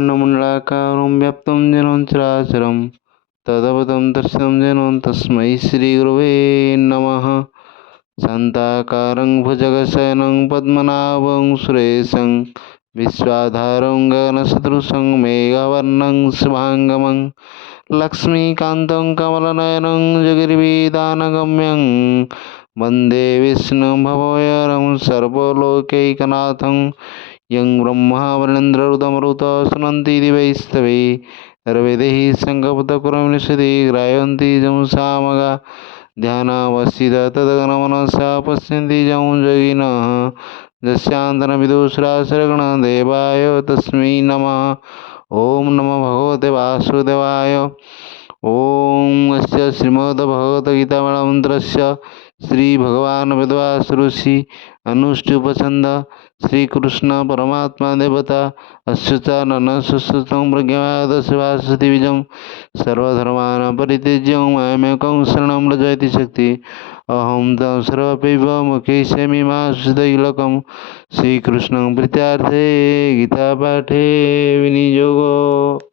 ब्रह्माण्डमण्डलाकारं व्याप्तं येन चराचरं तदवतं दर्शनं येन तस्मै श्रीगुरवे नमः। शान्ताकारं भुजगशयनं पद्मनाभं सुरेशं विश्वाधारं गगनसदृशं मेघवर्णं शुभांगमं लक्ष्मीकान्तं कमलनयनं जगद्विदानगम्यं वन्दे विष्णुं भवभयहरं सर्वलोकैकनाथं यं ब्रह्मा वरेन्द्ररुद्रमरुतः सुनन्ति दिवैस्तवे सर्वैः शङ्खपदकुरमिनिषति ग्राह्यन्ति जं सामगा ध्यानावस्थिता तदगणमनसा पश्यन्ति जं योगिनः यस्यान्तरविदुषरासरगणः देवाय तस्मै नमः। ओम नमो भगवते वासुदेवाय। ओम अस्य श्रीमद्भगवद्गीतामहामन्त्रस्य श्रीभगवान् वेदव्यास ऋषि अनुष्टुपछन्द श्रीकृष्ण परमात्मा देवता अच्युतानन्दसुतं प्रज्ञादशभाषतिबीजं सर्वधर्मान् परित्यज्य मामेकं शरणं व्रज इति शक्ति अहं तं सर्वपैव मुखेष्यामि मा शुद्धैलकं श्रीकृष्णं प्रीत्यार्थे गीतापाठे विनियोगो।